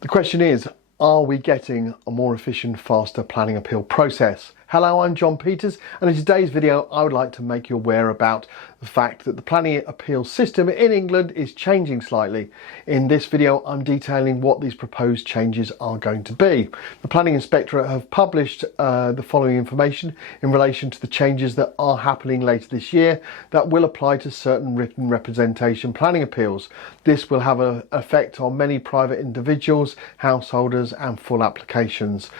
The question is, are we getting a more efficient, faster planning appeal process? Hello, I'm John Peters, and in today's video I would like to make you aware about the fact that the planning appeal system in England is changing slightly. In this video I'm detailing what these proposed changes are going to be. The Planning Inspectorate have published the following information in relation to the changes that are happening later this year that will apply to certain written representation planning appeals. This will have an effect on many private individuals, householders and full applications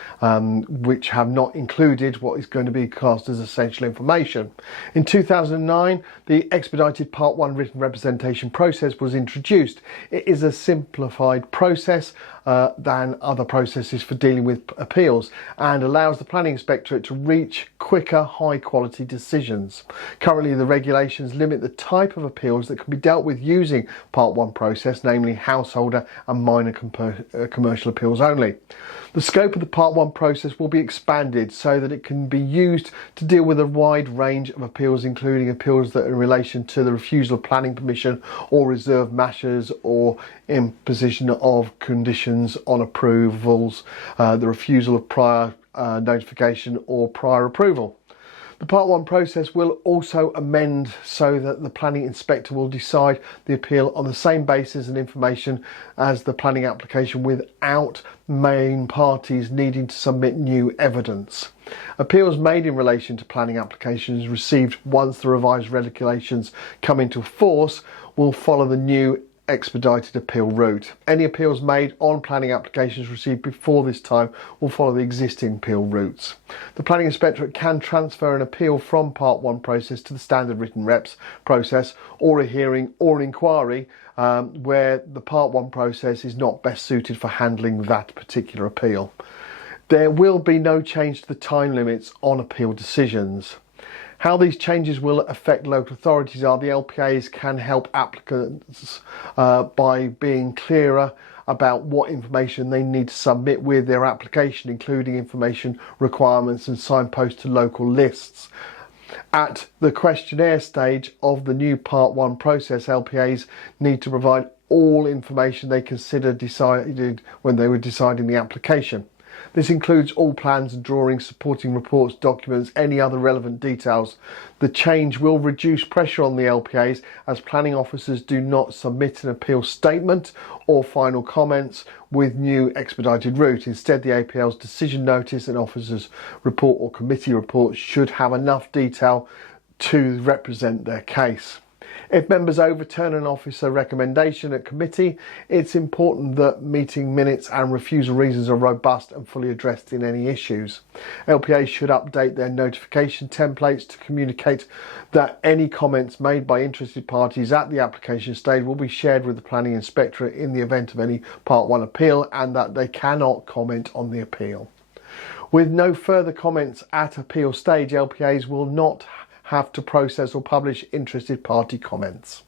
which have not included what is going to be classed as essential information. In 2009, the expedited Part 1 written representation process was introduced. It is a simplified process than other processes for dealing with appeals and allows the Planning Inspectorate to reach quicker, high quality decisions. Currently, the regulations limit the type of appeals that can be dealt with using Part 1 process, namely householder and minor commercial appeals only. The scope of the Part 1 process will be expanded so that it can be used to deal with a wide range of appeals, including appeals that are in relation to the refusal of planning permission or reserved matters or imposition of conditions on approvals, the refusal of prior notification or prior approval. The Part 1 process will also amend so that the planning inspector will decide the appeal on the same basis and information as the planning application without main parties needing to submit new evidence. Appeals made in relation to planning applications received once the revised regulations come into force will follow the new expedited appeal route. Any appeals made on planning applications received before this time will follow the existing appeal routes. The Planning Inspectorate can transfer an appeal from Part 1 process to the standard written reps process or a hearing or an inquiry where the Part 1 process is not best suited for handling that particular appeal. There will be no change to the time limits on appeal decisions. How these changes will affect local authorities are the LPAs can help applicants by being clearer about what information they need to submit with their application, including information requirements and signposts to local lists. At the questionnaire stage of the new Part 1 process, LPAs need to provide all information they decided when they were deciding the application. This includes all plans and drawings, supporting reports, documents, any other relevant details. The change will reduce pressure on the LPAs as planning officers do not submit an appeal statement or final comments with new expedited route. Instead, the APL's decision notice and officers' report or committee report should have enough detail to represent their case. If members overturn an officer recommendation at committee, it's important that meeting minutes and refusal reasons are robust and fully addressed in any issues. LPAs should update their notification templates to communicate that any comments made by interested parties at the application stage will be shared with the Planning Inspectorate in the event of any Part 1 appeal and that they cannot comment on the appeal. With no further comments at appeal stage, LPAs will not have to process or publish interested party comments.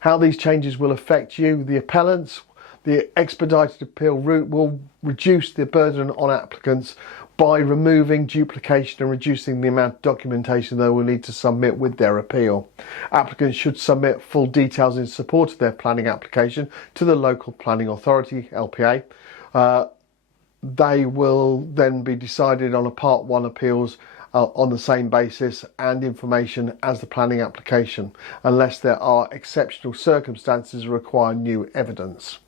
How these changes will affect you, the appellants, the expedited appeal route will reduce the burden on applicants by removing duplication and reducing the amount of documentation they will need to submit with their appeal. Applicants should submit full details in support of their planning application to the local planning authority, LPA. They will then be decided on a Part 1 appeals on the same basis and information as the planning application, unless there are exceptional circumstances that require new evidence.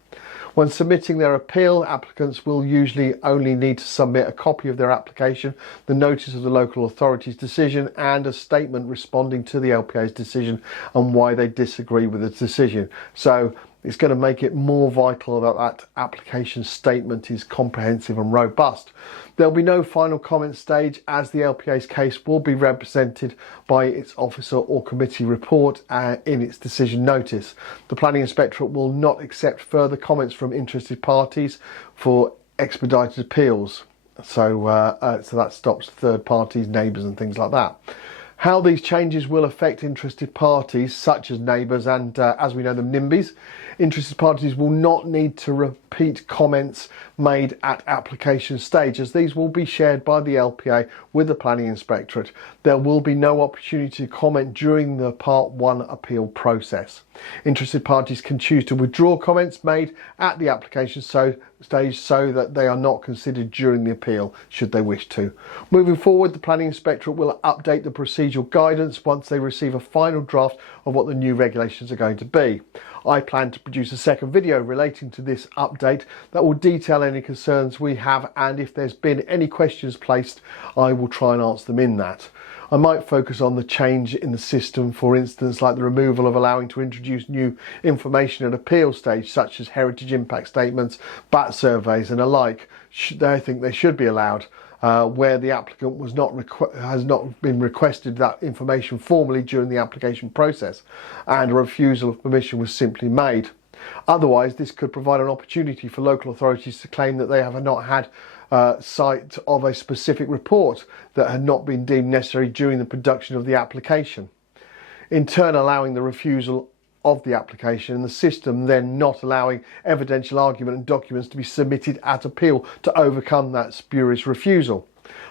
When submitting their appeal, applicants will usually only need to submit a copy of their application, the notice of the local authority's decision and a statement responding to the LPA's decision and why they disagree with the decision. So it's going to make it more vital that that application statement is comprehensive and robust. There'll be no final comment stage as the LPA's case will be represented by its officer or committee report in its decision notice. The Planning Inspectorate will not accept further comments from interested parties for expedited appeals. So that stops third parties, neighbours and things like that. How these changes will affect interested parties such as neighbours and as we know them NIMBYs. Interested parties will not need to repeat comments made at application stage as these will be shared by the LPA with the Planning Inspectorate. There will be no opportunity to comment during the Part 1 appeal process. Interested parties can choose to withdraw comments made at the application so stage so that they are not considered during the appeal should they wish to. Moving forward, the Planning Inspectorate will update the procedural guidance once they receive a final draft of what the new regulations are going to be. I plan to produce a second video relating to this update that will detail any concerns we have, and if there's been any questions placed, I will try and answer them in that. I might focus on the change in the system, for instance, like the removal of allowing to introduce new information at appeal stage, such as heritage impact statements, BAT surveys and alike. I think they should be allowed where the applicant has not been requested that information formally during the application process and a refusal of permission was simply made. Otherwise, this could provide an opportunity for local authorities to claim that they have not had sight of a specific report that had not been deemed necessary during the production of the application, in turn allowing the refusal of the application, and the system then not allowing evidential argument and documents to be submitted at appeal to overcome that spurious refusal.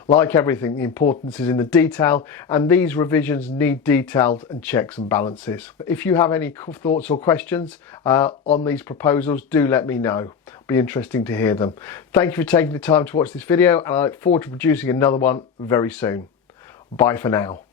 Like everything, the importance is in the detail, and these revisions need detailed and checks and balances. If you have any thoughts or questions on these proposals, do let me know. It'll be interesting to hear them. Thank you for taking the time to watch this video, and I look forward to producing another one very soon. Bye for now.